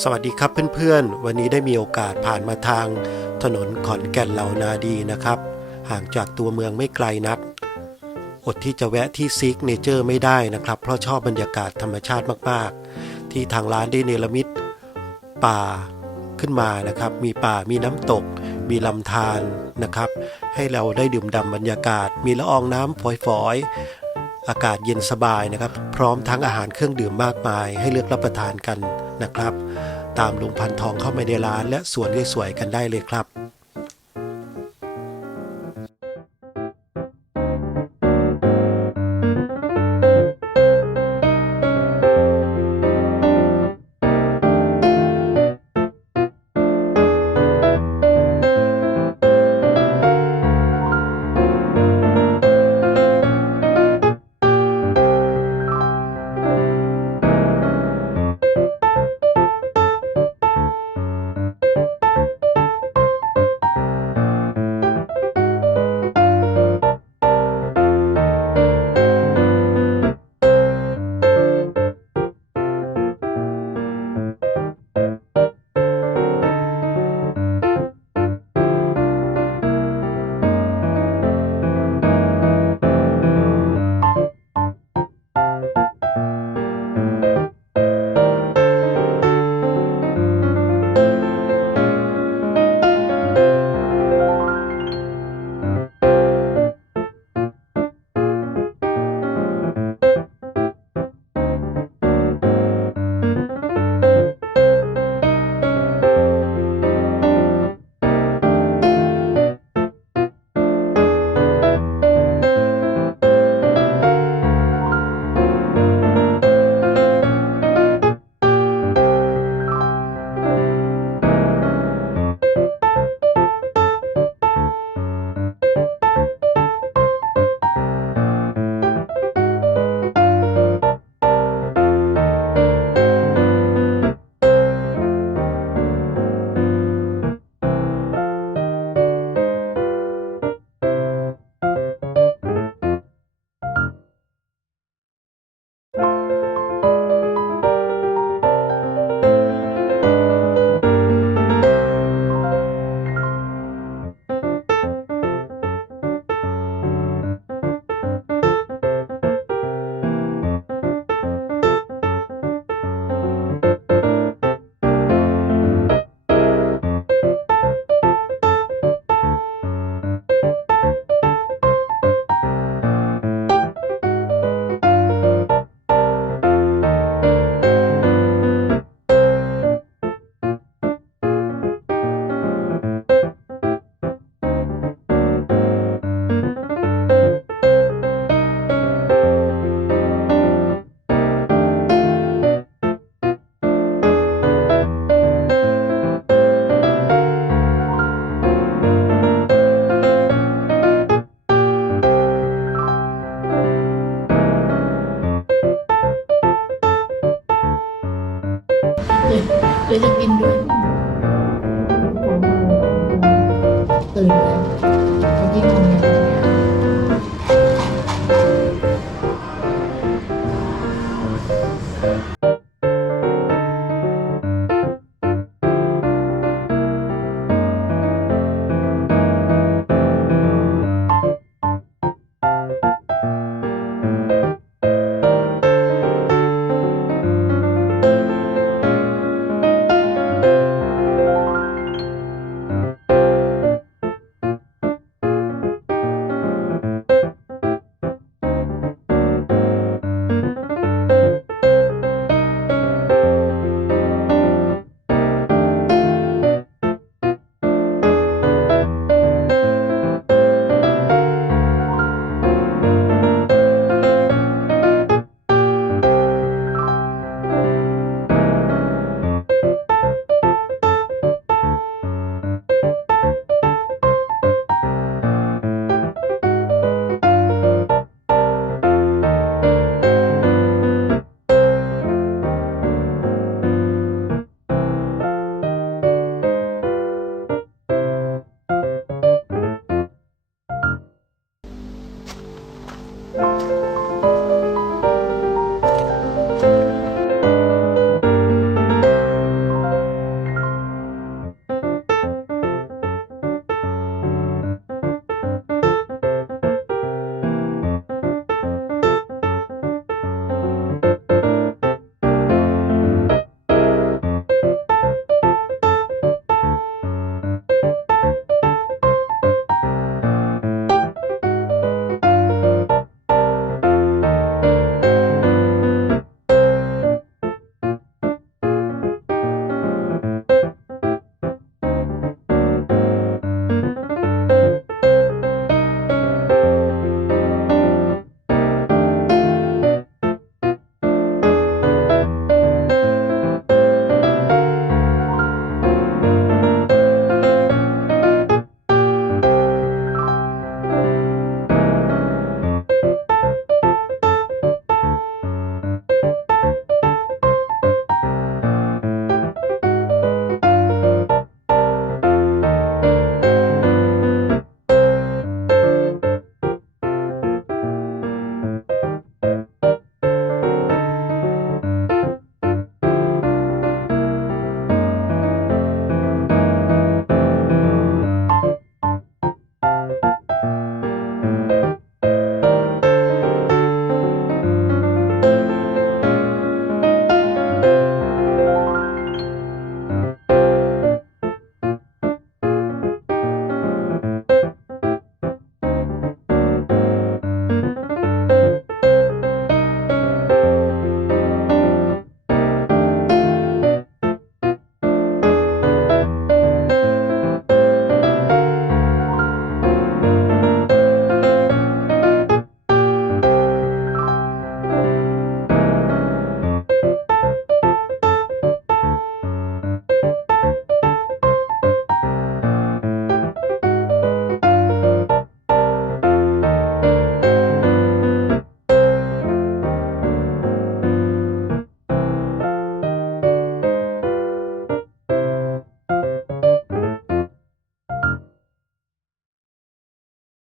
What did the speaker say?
สวัสดีครับเพื่อนๆวันนี้ได้มีโอกาสผ่านมาทางถนนขอนแก่นเหล่านาดีนะครับห่างจากตัวเมืองไม่ไกลนักอดที่จะแวะที่ซิกเนเจอร์ไม่ได้นะครับเพราะชอบบรรยากาศธรรมชาติมากๆที่ทางร้านได้เนรมิตป่าขึ้นมานะครับมีป่ามีน้ำตกมีลำธารนะครับให้เราได้ดื่มด่ำบรรยากาศมีละอองน้ำฝอยๆอากาศเย็นสบายนะครับพร้อมทั้งอาหารเครื่องดื่มมากมายให้เลือกรับประทานกันนะครับตามลุงพันทองเข้ามาในร้านและสวนสวยๆกันได้เลยครับเดี๋ยวจะกินด้วยตื่นเลย